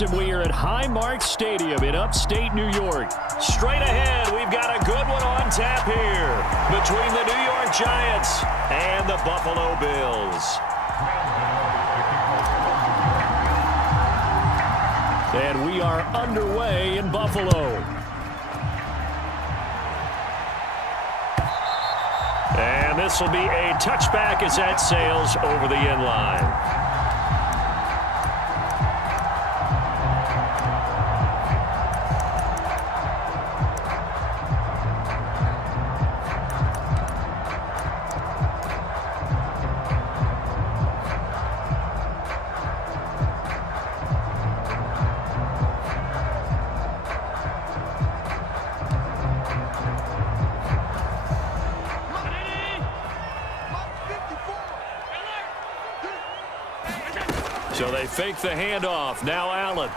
minutes, and we are at Highmark Stadium in upstate New York. Straight ahead, we've got a good one on tap here between the New York Giants and the Buffalo Bills. And we are underway in Buffalo. And this will be a touchback as that sails over the end line. So they fake the handoff. Now Allen.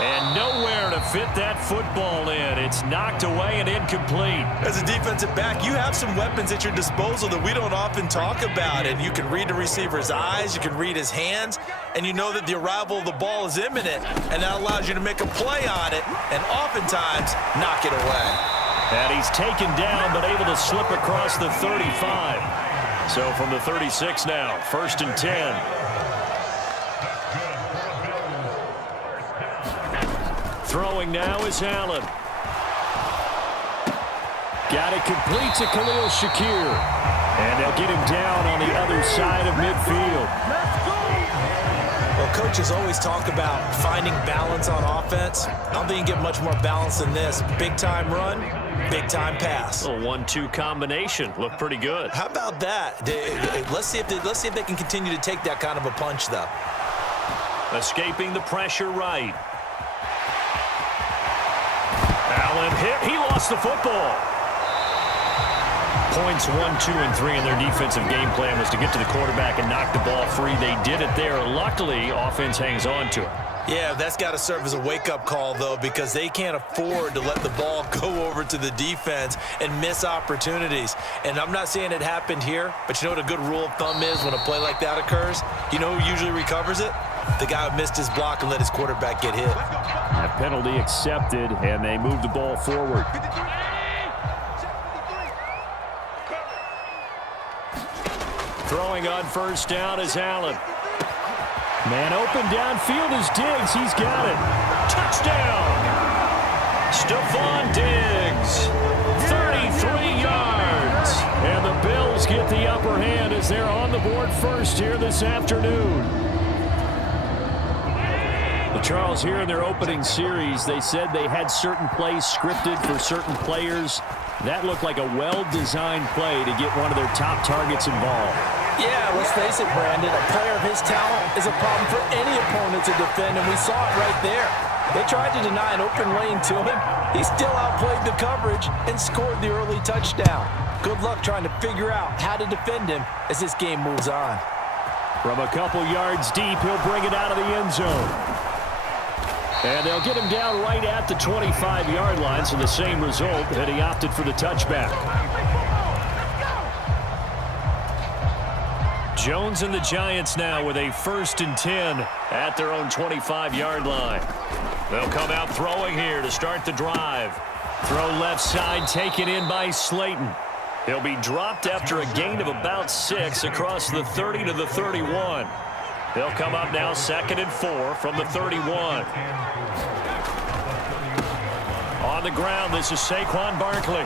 And nowhere to fit that football in. It's knocked away and incomplete. As a defensive back, you have some weapons at your disposal that we don't often talk about. And you can read the receiver's eyes, you can read his hands, and you know that the arrival of the ball is imminent. And that allows you to make a play on it and oftentimes knock it away. And he's taken down but able to slip across the 35. So from the 36 now, 1st and 10. Throwing now is Allen. Got it complete to Khalil Shakir. And they'll get him down on the other side of midfield. Well, coaches always talk about finding balance on offense. I don't think you can get much more balance than this. Big-time run, big-time pass. A 1-2 combination. Looked pretty good. How about that? Let's see if they can continue to take that kind of a punch, though. Escaping the pressure right. Allen hit. He lost the football. Points 1, 2, and 3 in their defensive game plan was to get to the quarterback and knock the ball free. They did it there. Luckily, offense hangs on to it. Yeah, that's got to serve as a wake-up call, though, because they can't afford to let the ball go over to the defense and miss opportunities. And I'm not saying it happened here, but you know what a good rule of thumb is when a play like that occurs? You know who usually recovers it? The guy who missed his block and let his quarterback get hit. That penalty accepted, and they move the ball forward. Throwing on 1st down is Allen. Man open downfield is Diggs. He's got it. Touchdown! Stephon Diggs, 33 yards. And the Bills get the upper hand as they're on the board first here this afternoon. Charles, here in their opening series, they said they had certain plays scripted for certain players. That looked like a well-designed play to get one of their top targets involved. Yeah, let's face it, Brandon. A player of his talent is a problem for any opponent to defend, and we saw it right there. They tried to deny an open lane to him. He still outplayed the coverage and scored the early touchdown. Good luck trying to figure out how to defend him as this game moves on. From a couple yards deep, he'll bring it out of the end zone. And they'll get him down right at the 25-yard line, so the same result that he opted for the touchback. Jones and the Giants now with a 1st and 10 at their own 25-yard line. They'll come out throwing here to start the drive. Throw left side taken in by Slayton. He'll be dropped after a gain of about 6 across the 30 to the 31. They'll come up now 2nd and 4 from the 31. On the ground, this is Saquon Barkley.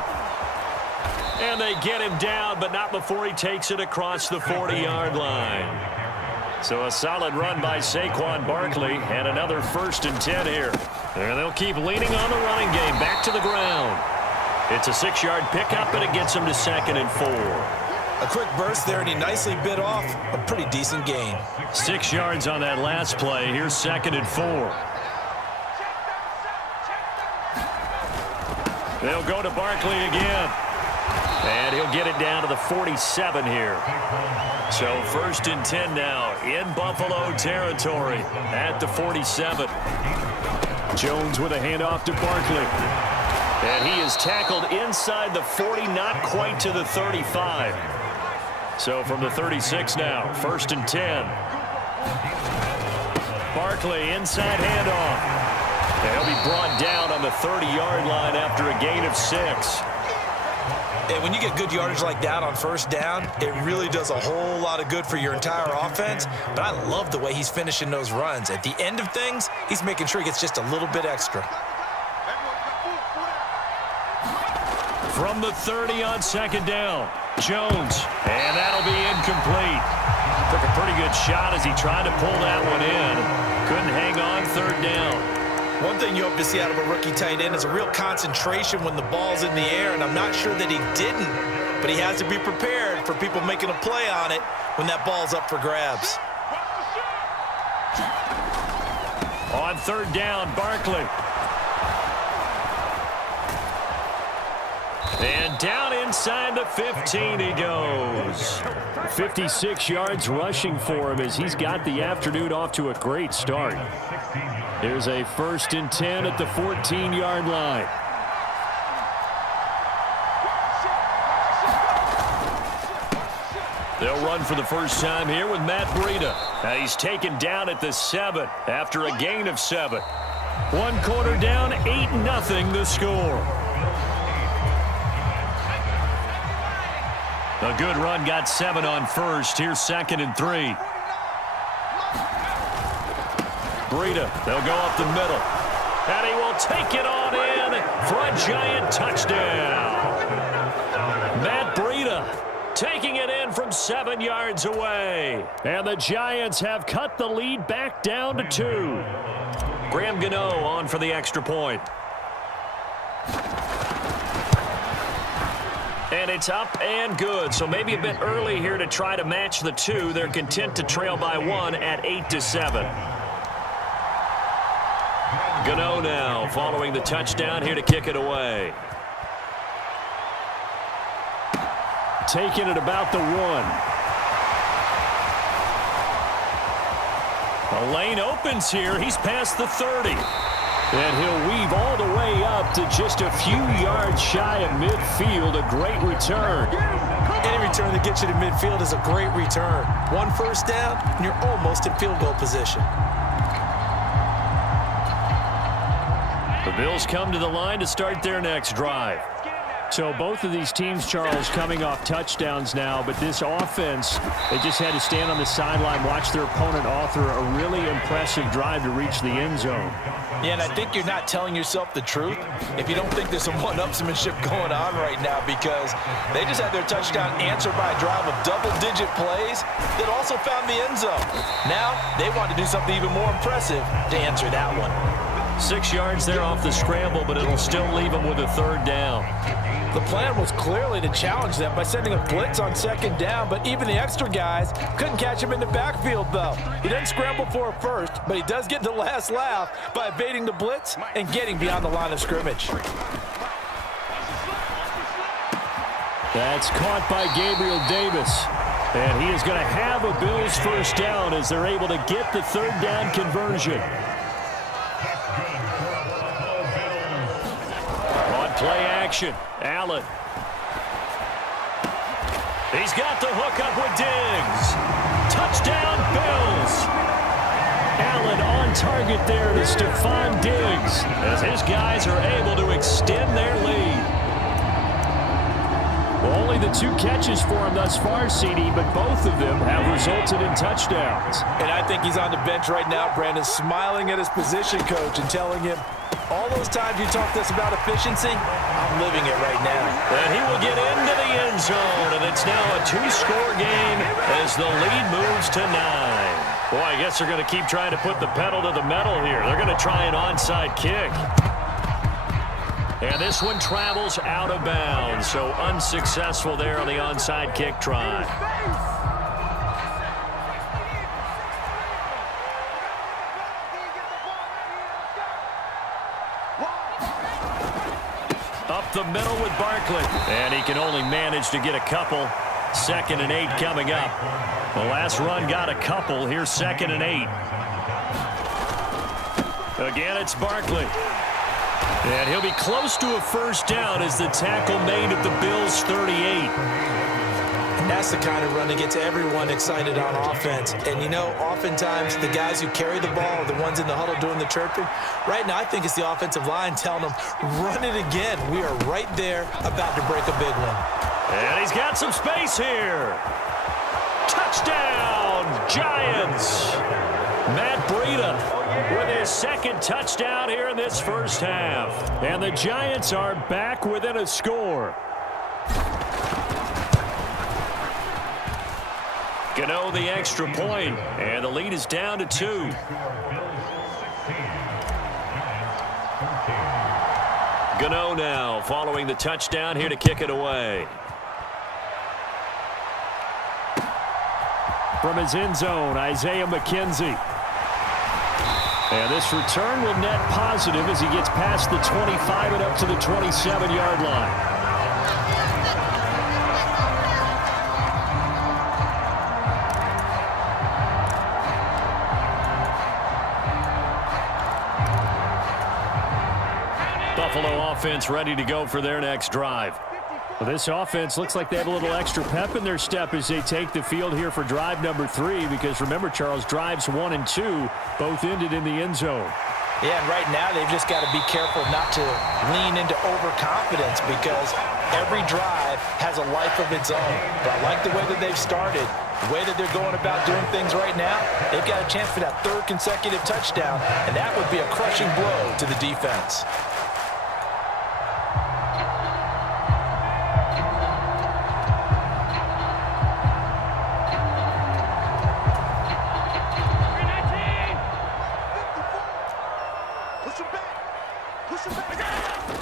And they get him down, but not before he takes it across the 40-yard line. So a solid run by Saquon Barkley and another 1st and 10 here. And they'll keep leaning on the running game back to the ground. It's a 6-yard pickup, and it gets him to 2nd and 4. A quick burst there, and he nicely bit off a pretty decent gain. 6 yards on that last play. Here's 2nd and 4. They'll go to Barkley again. And he'll get it down to the 47 here. So 1st and 10 now in Buffalo territory at the 47. Jones with a handoff to Barkley. And he is tackled inside the 40, not quite to the 35. So from the 36 now, 1st and 10. Barkley, inside handoff. And he'll be brought down on the 30-yard line after a gain of 6. And when you get good yardage like that on first down, it really does a whole lot of good for your entire offense. But I love the way he's finishing those runs. At the end of things, he's making sure he gets just a little bit extra. From the 30 on second down, Jones. And that'll be incomplete. Took a pretty good shot as he tried to pull that one in. Couldn't hang on third down. One thing you hope to see out of a rookie tight end is a real concentration when the ball's in the air, and I'm not sure that he didn't, but he has to be prepared for people making a play on it when that ball's up for grabs. On third down, Barkley. And down inside the 15 he goes. 56 yards rushing for him as he's got the afternoon off to a great start. Here's a 1st and 10 at the 14-yard line. They'll run for the first time here with Matt Breida. Now he's taken down at the 7 after a gain of 7. 1 quarter down, 8-0 the score. A good run, got 7 on first. Here's 2nd and 3. Breida, they'll go up the middle. And he will take it on in for a giant touchdown. Matt Breida taking it in from 7 yards away. And the Giants have cut the lead back down to 2. Graham Gano on for the extra point. And it's up and good. So maybe a bit early here to try to match the 2. They're content to trail by 1 at 8-7. Gano now following the touchdown here to kick it away. Taking it about the 1. A lane opens here. He's past the 30. And he'll weave all the way up to just a few yards shy of midfield. A great return. Any return that gets you to midfield is a great return. 1 first down, and you're almost in field goal position. The Bills come to the line to start their next drive. So both of these teams, Charles, coming off touchdowns now, but this offense, they just had to stand on the sideline, watch their opponent author a really impressive drive to reach the end zone. Yeah, and I think you're not telling yourself the truth if you don't think there's some one-upsmanship going on right now, because they just had their touchdown answered by a drive of double-digit plays that also found the end zone. Now they want to do something even more impressive to answer that one. 6 yards there off the scramble, but it'll still leave them with a 3rd down. The plan was clearly to challenge them by sending a blitz on 2nd down, but even the extra guys couldn't catch him in the backfield, though. He doesn't scramble for a first, but he does get the last laugh by evading the blitz and getting beyond the line of scrimmage. That's caught by Gabriel Davis. And he is going to have a Bills first down as they're able to get the 3rd down conversion. On play action, Allen. He's got the hook up with Diggs. Touchdown, Bills. Allen on target there to Stephon Diggs as his guys are able to extend their lead. Only the 2 catches for him thus far, CD, but both of them have resulted in touchdowns. And I think he's on the bench right now, Brandon, smiling at his position coach and telling him, all those times you talked to us about efficiency, I'm living it right now. And he will get into the end zone, and it's now a 2-score game as the lead moves to 9. Boy, I guess they're going to keep trying to put the pedal to the metal here. They're going to try an onside kick. And this one travels out of bounds, so unsuccessful there on the onside kick try. Up the middle with Barkley. And he can only manage to get a couple. 2nd and 8 coming up. The last run got a couple. Here's 2nd and 8. Again, it's Barkley. And he'll be close to a first down as the tackle made at the Bills' 38. That's the kind of run that gets everyone excited on offense. And, you know, oftentimes the guys who carry the ball are the ones in the huddle doing the chirping. Right now, I think it's the offensive line telling them, run it again. We are right there about to break a big one. And he's got some space here. Touchdown, Giants. Matt Breida with his second touchdown here in this first half. And the Giants are back within a score. Gano the extra point, and the lead is down to 2. Gano now following the touchdown here to kick it away. From his end zone, Isaiah McKenzie. And this return will net positive as he gets past the 25 and up to the 27-yard line. Buffalo offense ready to go for their next drive. Well, this offense looks like they have a little extra pep in their step as they take the field here for drive number 3, because remember, Charles, drives 1 and 2 both ended in the end zone. Yeah, and right now they've just got to be careful not to lean into overconfidence, because every drive has a life of its own. But I like the way that they've started, the way that they're going about doing things right now. They've got a chance for that 3rd consecutive touchdown, and that would be a crushing blow to the defense.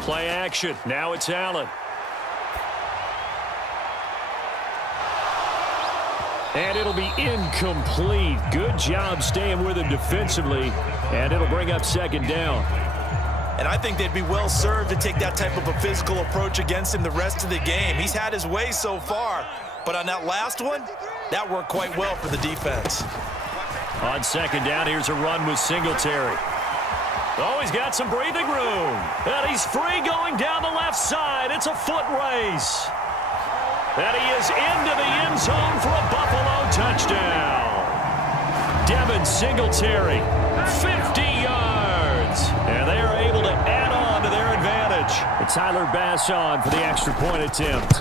Play action. Now it's Allen. And it'll be incomplete. Good job staying with him defensively. And it'll bring up 2nd down. And I think they'd be well served to take that type of a physical approach against him the rest of the game. He's had his way so far. But on that last one, that worked quite well for the defense. On 2nd down, here's a run with Singletary. Oh, he's got some breathing room. And he's free going down the left side. It's a foot race. And he is into the end zone for a Buffalo touchdown. Devin Singletary, 50 yards. And they are able to add on to their advantage. And Tyler Bass on for the extra point attempt.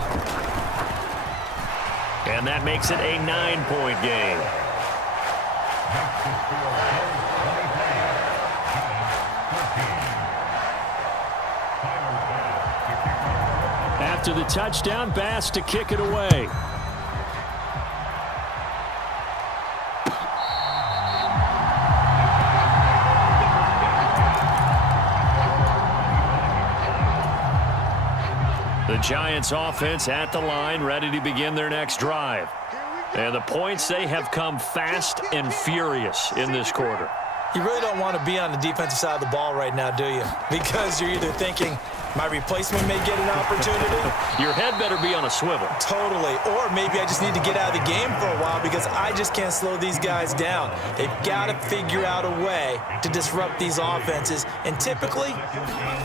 And that makes it a 9-point game. After the touchdown, Bass to kick it away. The Giants offense at the line, ready to begin their next drive. And the points, they have come fast and furious in this quarter. You really don't want to be on the defensive side of the ball right now, do you? Because you're either thinking, my replacement may get an opportunity. Your head better be on a swivel. Totally. Or maybe I just need to get out of the game for a while because I just can't slow these guys down. They've got to figure out a way to disrupt these offenses. And typically,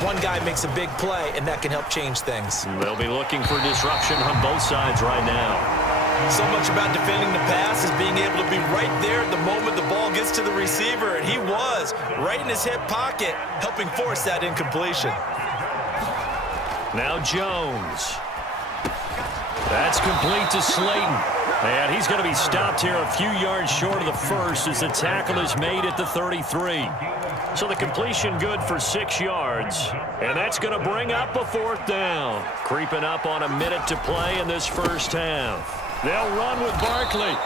one guy makes a big play, and that can help change things. They'll be looking for disruption on both sides right now. So much about defending the pass is being able to be right there at the moment the ball gets to the receiver, and he was right in his hip pocket, helping force that incompletion. Now Jones. That's complete to Slayton. And he's going to be stopped here a few yards short of the first as the tackle is made at the 33. So the completion good for 6 yards. And that's going to bring up a 4th down. Creeping up on a minute to play in this first half. They'll run with Barkley.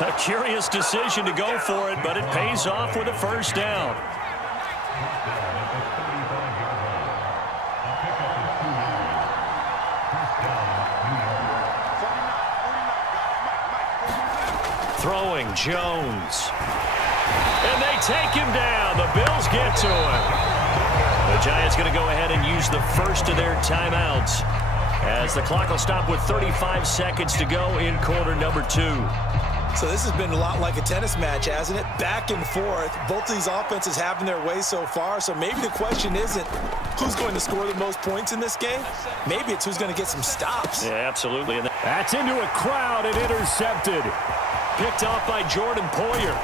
A curious decision to go for it, but it pays off with a 1st down. Throwing Jones. And they take him down. The Bills get to him. The Giants going to go ahead and use the first of their timeouts as the clock will stop with 35 seconds to go in quarter number 2. So this has been a lot like a tennis match, hasn't it? Back and forth. Both of these offenses having their way so far. So maybe the question isn't who's going to score the most points in this game. Maybe it's who's going to get some stops. Yeah, absolutely. And That's into a crowd and intercepted. picked off by Jordan Poyer.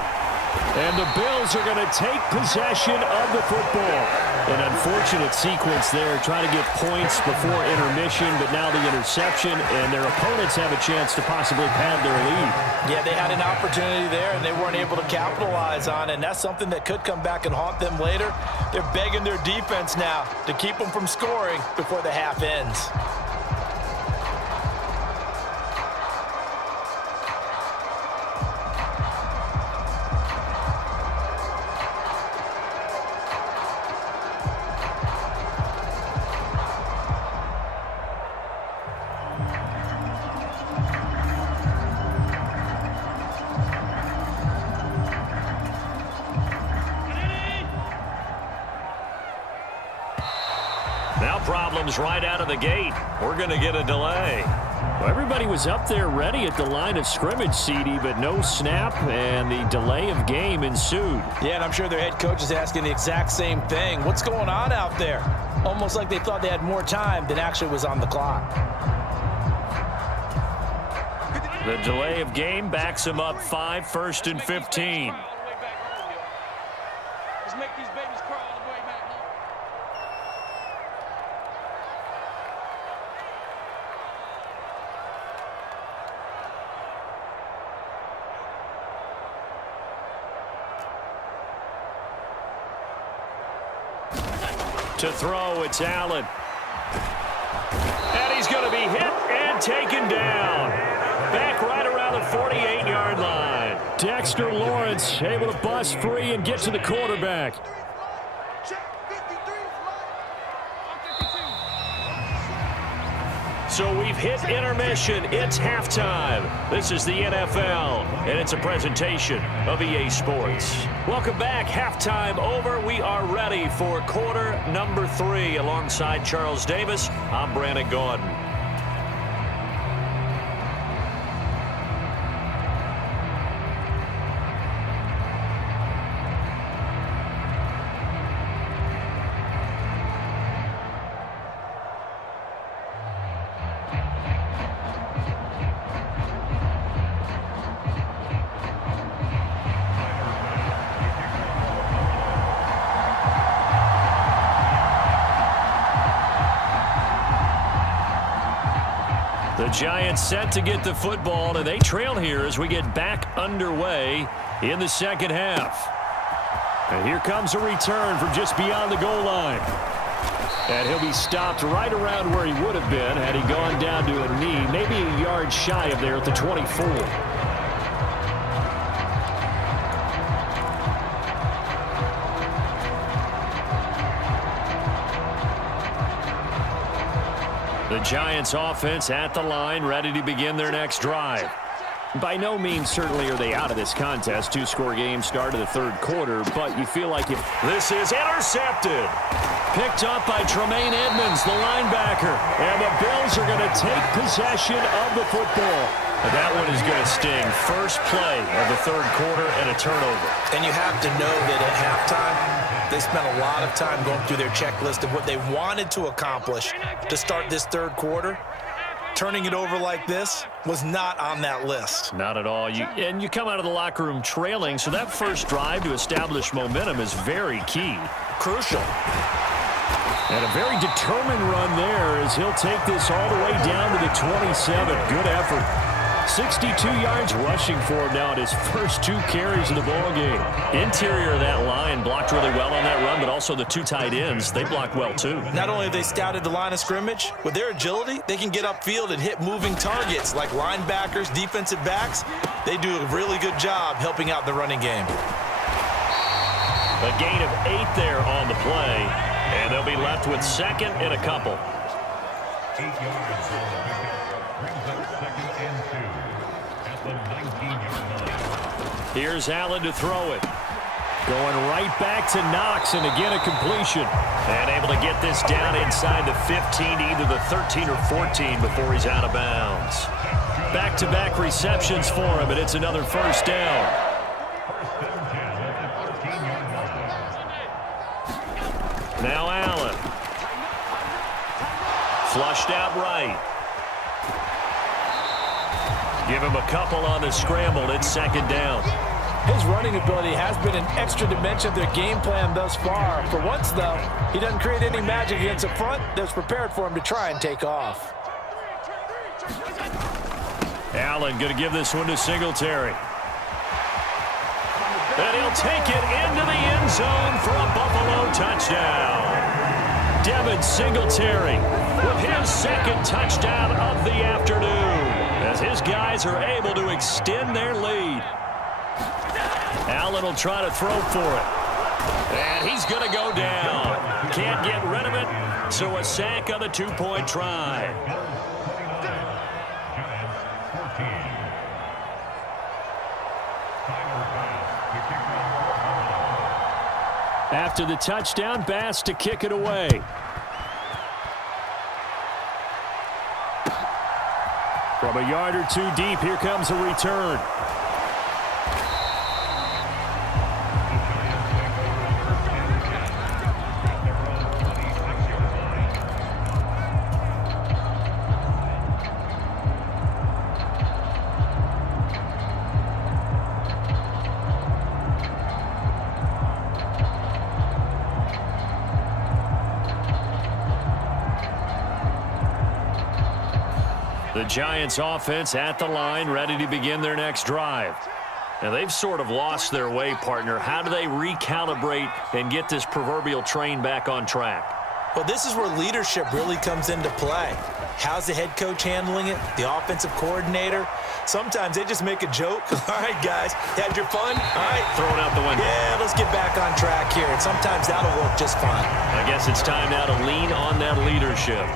And the Bills are going to take possession of the football. An unfortunate sequence there, trying to get points before intermission, but now the interception, and their opponents have a chance to possibly pad their lead. Yeah, they had an opportunity there, and they weren't able to capitalize on it, and that's something that could come back and haunt them later. They're begging their defense now to keep them from scoring before the half ends. Now problems right out of the gate. We're going to get a delay. Well, everybody was up there ready at the line of scrimmage, CD, but no snap, and the delay of game ensued. Yeah, and I'm sure their head coach is asking the exact same thing. What's going on out there? Almost like they thought they had more time than actually was on the clock. The delay of game backs him up 5, 1st and 15. Let's make these babies crawl all the way back home. To throw, it's Allen. And he's going to be hit and taken down. Back right around the 48-yard line. Dexter Lawrence able to bust free and get to the quarterback. So we've hit intermission. It's halftime. This is the NFL, and it's a presentation of EA Sports. Welcome back. Halftime over. We are ready for quarter number 3. Alongside Charles Davis, I'm Brandon Gaudin. The Giants set to get the football, and they trail here as we get back underway in the second half. And here comes a return from just beyond the goal line. And he'll be stopped right around where he would have been had he gone down to a knee, maybe a yard shy of there at the 24. The Giants offense at the line, ready to begin their next drive. By no means certainly are they out of this contest. 2-score game start of the third quarter, but you feel like if This is intercepted. picked up by Tremaine Edmonds, the linebacker, and the Bills are going to take possession of the football. That one is going to sting. First play of the third quarter and a turnover. And you have to know that at halftime, they spent a lot of time going through their checklist of what they wanted to accomplish to start this third quarter. Turning it over like this was not on that list. Not at all. And you come out of the locker room trailing, so that first drive to establish momentum is very key. Crucial. And a very determined run there as he'll take this all the way down to the 27. Good effort. 62 yards rushing for him now at his first 2 carries of the ball game. Interior of that line blocked really well on that run, but also the 2 tight ends, they blocked well too. Not only have they scouted the line of scrimmage, with their agility, they can get upfield and hit moving targets like linebackers, defensive backs. They do a really good job helping out the running game. A gain of 8 there on the play, and they'll be left with second and a couple. 8 yards on the wicket. Brings up 2nd and 2 at the 19-yard line. Here's Allen to throw it. Going right back to Knox, and again a completion. And able to get this down inside the 15, either the 13 or 14 before he's out of bounds. Back-to-back receptions for him, and it's another first down. Now Allen. Flushed out right. Give him a couple on the scramble. It's second down. His running ability has been an extra dimension of their game plan thus far. For once, though, he doesn't create any magic against the front that's prepared for him to try and take off. Allen going to give this one to Singletary. And he'll take it into the end zone for a Buffalo touchdown. Devin Singletary with his second touchdown of the afternoon as his guys are able to extend their lead. Allen will try to throw for it. And he's going to go down. Can't get rid of it, so a sack on the two-point try. After the touchdown, Bass to kick it away. From a yard or two deep, here comes a return. The Giants offense at the line, ready to begin their next drive. Now, they've sort of lost their way, partner. How do they recalibrate and get this proverbial train back on track? Well, this is where leadership really comes into play. How's the head coach handling it? The offensive coordinator? Sometimes they just make a joke. All right, guys, had your fun? All right. Throw it out the window. Yeah, let's get back on track here. And sometimes that'll work just fine. I guess it's time now to lean on that leadership.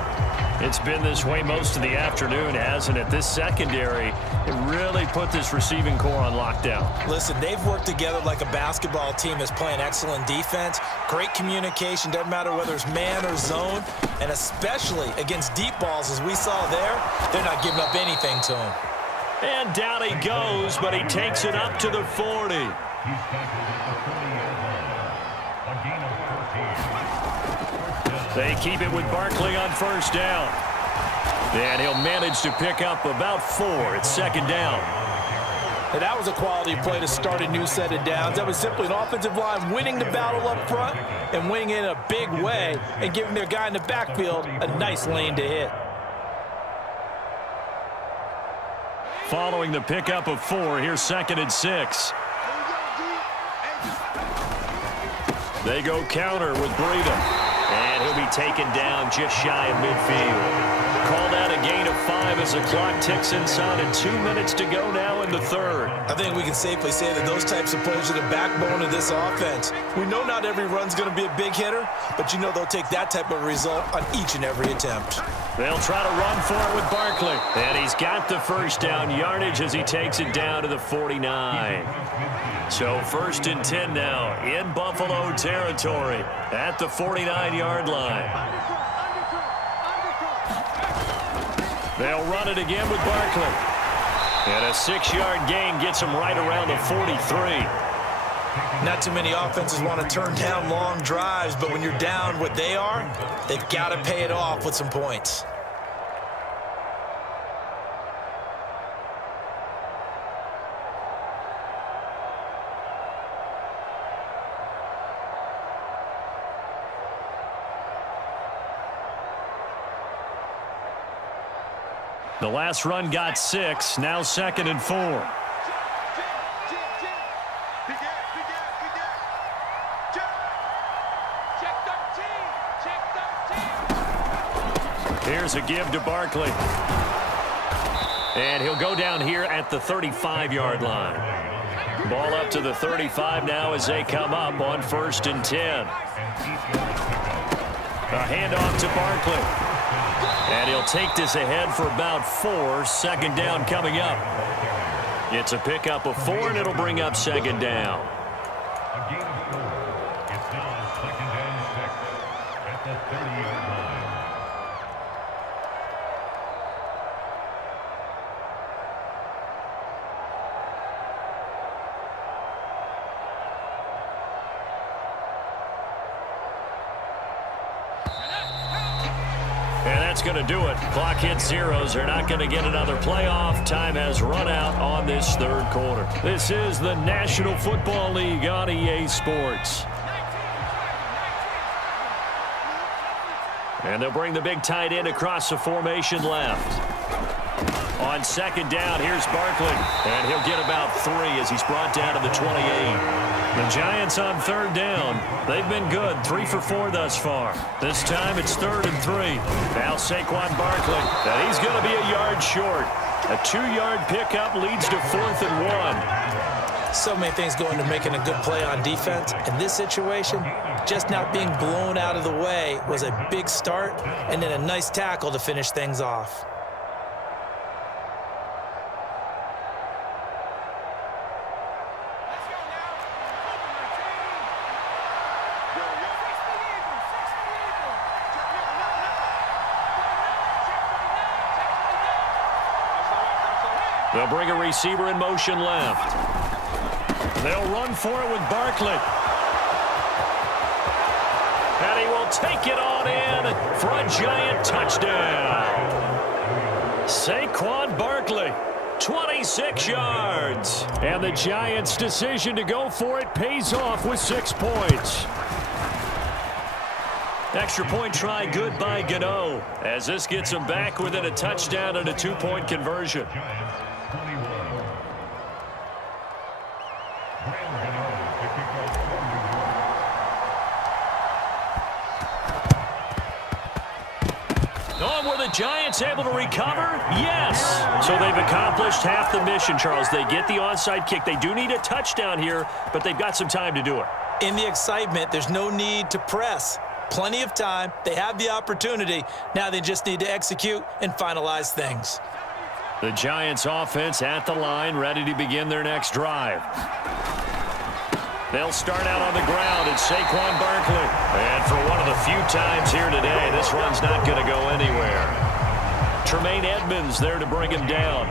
It's been this way most of the afternoon, hasn't it? This secondary, it really put this receiving core on lockdown. Listen, they've worked together like a basketball team that's playing excellent defense. Great communication, doesn't matter whether it's man or zone. And especially against deep balls, as we saw there, they're not giving up anything to him. And down he goes, but he takes it up to the 40. He's tackled at the 40-yard line. A gain of 14. They keep it with Barkley on first down. And he'll manage to pick up about 4. It's second down. And that was a quality play to start a new set of downs. That was simply an offensive line winning the battle up front and winning it in a big way and giving their guy in the backfield a nice lane to hit. Following the pickup of 4, here's second and 6. They go counter with Breida. And he'll be taken down just shy of midfield. Called out a gain of 5 as the clock ticks inside and 2 minutes to go now in the third. I think we can safely say that those types of plays are the backbone of this offense. We know not every run's going to be a big hitter, but you know they'll take that type of result on each and every attempt. They'll try to run for it with Barkley. And he's got the first down yardage as he takes it down to the 49. So first and 10 now in Buffalo territory at the 49-yard line. They'll run it again with Barkley. And a 6-yard gain gets him right around the 43. Not too many offenses want to turn down long drives, but when you're down what they are, they've got to pay it off with some points. The last run got 6, now second and 4. Here's a give to Barkley. And he'll go down here at the 35-yard line. Ball up to the 35 now as they come up on first and 10. A handoff to Barkley. And he'll take this ahead for about 4. Second down coming up. It's a pickup of 4, and it'll bring up second down. A gain of 4. It's now second and 6 at the 30-yard line. that's going to do it. Clock hits zeros. They're not going to get another playoff. Time has run out on this third quarter. This is the National Football League on EA Sports. And they'll bring the big tight end across the formation left. On second down, here's Barkley. And he'll get about 3 as he's brought down to the 28. The Giants on third down. They've been good, 3 for 4 thus far. This time it's 3rd and 3. Now Saquon Barkley. And he's going to be a yard short. A 2-yard pickup leads to 4th and 1. So many things go into making a good play on defense. In this situation, just not being blown out of the way was a big start, and then a nice tackle to finish things off. They'll bring a receiver in motion left. They'll run for it with Barkley. And he will take it on in for a Giant touchdown. Saquon Barkley, 26 yards. And the Giants' decision to go for it pays off with 6 points. Extra point try good by Gano, as this gets him back within a touchdown and a 2-point conversion. Were the Giants able to recover? Yes. So they've accomplished half the mission, Charles. They get the onside kick. They do need a touchdown here, but they've got some time to do it. In the excitement, there's no need to press. Plenty of time. They have the opportunity. Now they just need to execute and finalize things. The Giants offense at the line, ready to begin their next drive. They'll start out on the ground. It's Saquon Barkley. And for one of the few times here today, this run's not going to go anywhere. Tremaine Edmonds there to bring him down.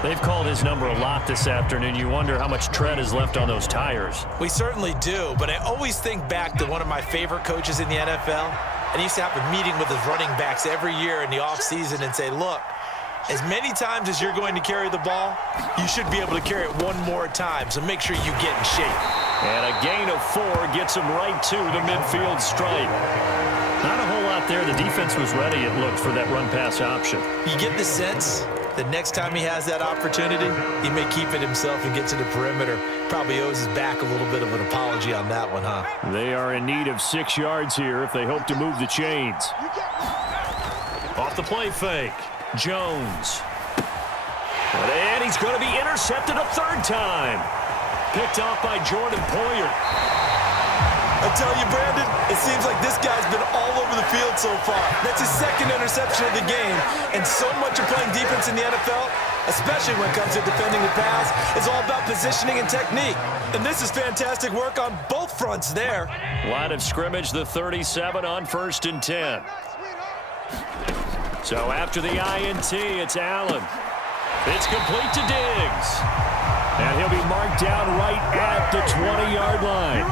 They've called his number a lot this afternoon. You wonder how much tread is left on those tires. We certainly do, but I always think back to one of my favorite coaches in the NFL. And he used to have a meeting with his running backs every year in the offseason and say, look, as many times as you're going to carry the ball, you should be able to carry it one more time, so make sure you get in shape. And a gain of 4 gets him right to the midfield stripe. Not a whole lot there. The defense was ready, it looked, for that run-pass option. You get the sense that next time he has that opportunity, he may keep it himself and get to the perimeter. Probably owes his back a little bit of an apology on that one, huh? They are in need of 6 yards here if they hope to move the chains. Off the play fake. Jones. And he's going to be intercepted a 3rd time. Picked off by Jordan Poyer. I tell you, Brandon, it seems like this guy's been all over the field so far. That's his 2nd interception of the game. And so much of playing defense in the NFL, especially when it comes to defending the pass, is all about positioning and technique. And this is fantastic work on both fronts there. Line of scrimmage, the 37 on 1st and 10. So after the INT, it's Allen. It's complete to Diggs. And he'll be marked down right at the 20-yard line.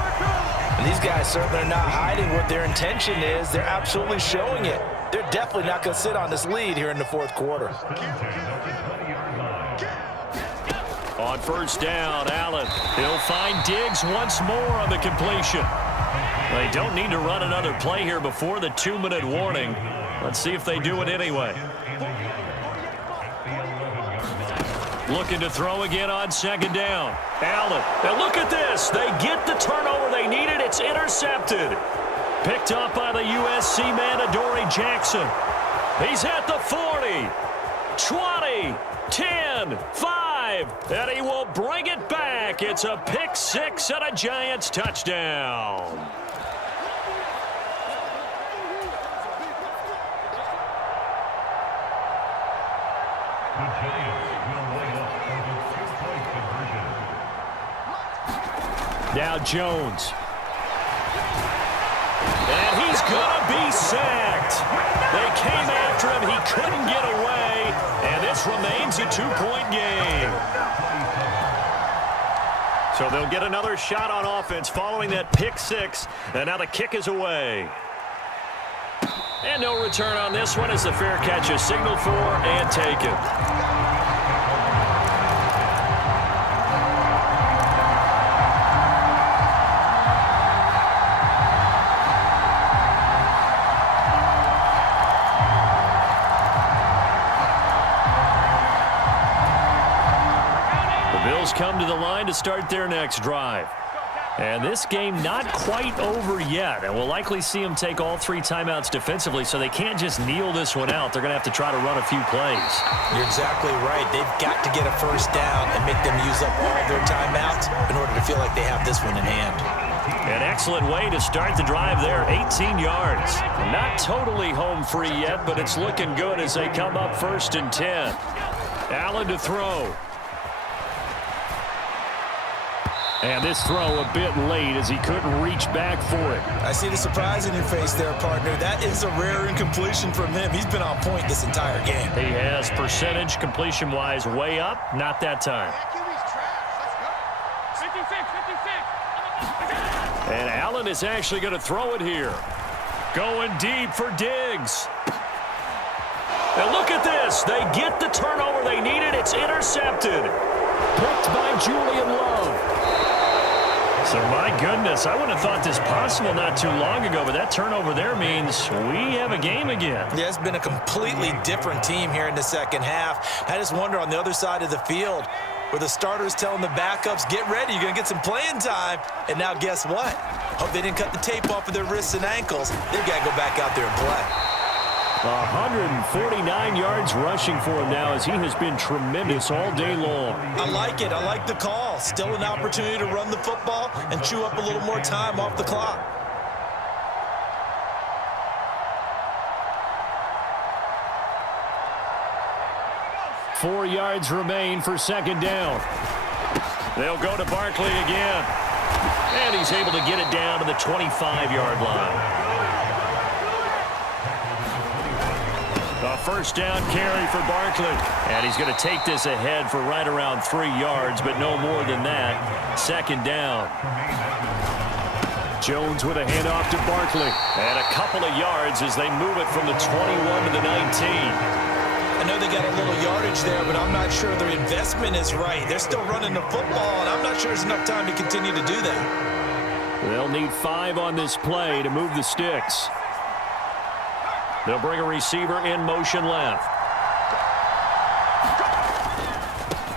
And these guys certainly are not hiding what their intention is. They're absolutely showing it. They're definitely not going to sit on this lead here in the 4th quarter. On 1st down, Allen. He'll find Diggs once more on the completion. They don't need to run another play here before the 2-minute warning. Let's see if they do it anyway. Looking to throw again on 2nd down. Allen. Now look at this. They get the turnover they needed. It's intercepted. Picked up by the USC man, Adoree Jackson. He's at the 40, 20, 10, 5, and he will bring it back. It's a pick 6 and a Giants touchdown. Now Jones. And he's going to be sacked. They came after him. He couldn't get away. And this remains a 2-point game. So they'll get another shot on offense following that pick 6. And now the kick is away. And no return on this one as the fair catch is signaled for and taken. The Bills come to the line to start their next drive. And this game not quite over yet, and we'll likely see them take all 3 timeouts defensively, so they can't just kneel this one out. They're going to have to try to run a few plays. You're exactly right. They've got to get a first down and make them use up all their timeouts in order to feel like they have this one in hand. An excellent way to start the drive there, 18 yards. Not totally home free yet, but it's looking good as they come up 1st and 10. Allen to throw. And this throw a bit late as he couldn't reach back for it. I see the surprise in your face there, partner. That is a rare incompletion from him. He's been on point this entire game. He has percentage completion-wise way up. Not that time. 56. And Allen is actually going to throw it here. Going deep for Diggs. And look at this. They get the turnover they needed. It's intercepted. Picked by Julian Love. So, my goodness, I wouldn't have thought this possible not too long ago, but that turnover there means we have a game again. Yeah, it's been a completely different team here in the second half. I just wonder on the other side of the field where the starters telling the backups, get ready, you're going to get some playing time. And now guess what? Hope they didn't cut the tape off of their wrists and ankles. They've got to go back out there and play. 149 yards rushing for him now as he has been tremendous all day long. I like it. I like the call. Still an opportunity to run the football and chew up a little more time off the clock. Four yards remain for 2nd down. They'll go to Barkley again. And he's able to get it down to the 25-yard line. A 1st down carry for Barkley. And he's going to take this ahead for right around 3 yards, but no more than that. 2nd down. Jones with a handoff to Barkley. And a couple of yards as they move it from the 21 to the 19. I know they got a little yardage there, but I'm not sure their investment is right. They're still running the football, and I'm not sure there's enough time to continue to do that. They'll need 5 on this play to move the sticks. They'll bring a receiver in motion left.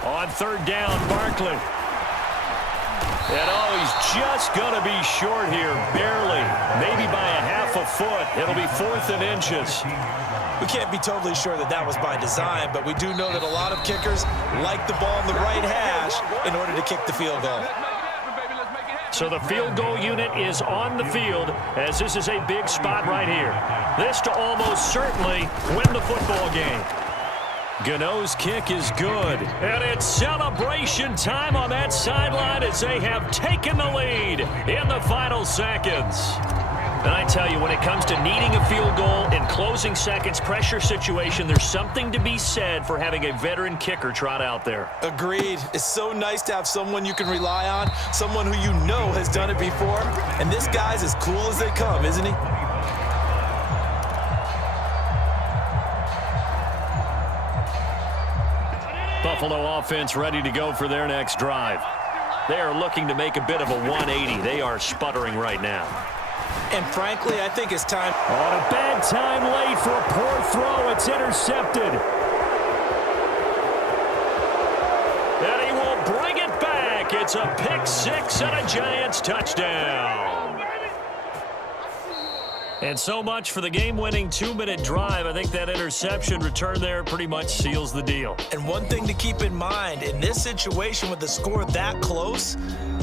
On 3rd down, Barkley. And he's just going to be short here, barely. Maybe by a half a foot. It'll be 4th and inches. We can't be totally sure that that was by design, but we do know that a lot of kickers like the ball in the right hash in order to kick the field goal. So the field goal unit is on the field as this is a big spot right here. This to almost certainly win the football game. Gano's kick is good. And it's celebration time on that sideline as they have taken the lead in the final seconds. And I tell you, when it comes to needing a field goal in closing seconds, pressure situation, there's something to be said for having a veteran kicker trot out there. Agreed. It's so nice to have someone you can rely on, someone who you know has done it before. And this guy's as cool as they come, isn't he? Buffalo offense ready to go for their next drive. They are looking to make a bit of a 180. They are sputtering right now. And frankly, I think it's time. On a bad time late for a poor throw. It's intercepted. And he will bring it back. It's a pick six and a Giants touchdown. And so much for the game-winning 2-minute drive. I think that interception return there pretty much seals the deal. And one thing to keep in mind, in this situation with the score that close,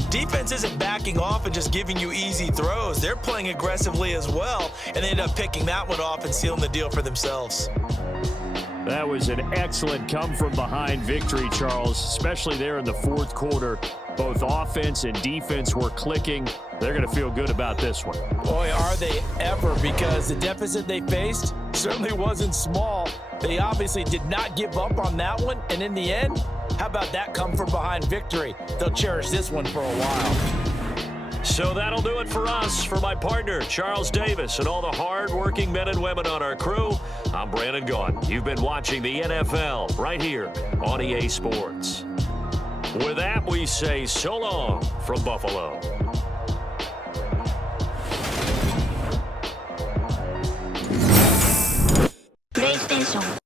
defense isn't backing off and just giving you easy throws. They're playing aggressively as well, and they end up picking that one off and sealing the deal for themselves. That was an excellent come-from-behind victory, Charles, especially there in the 4th quarter. Both offense and defense were clicking. They're going to feel good about this one. Boy, are they ever, because the deficit they faced certainly wasn't small. They obviously did not give up on that one, and in the end, how about that come-from-behind victory? They'll cherish this one for a while. So that'll do it for us. For my partner, Charles Davis, and all the hard-working men and women on our crew, I'm Brandon Gaudin. You've been watching the NFL right here on EA Sports. With that, we say so long from Buffalo. PlayStation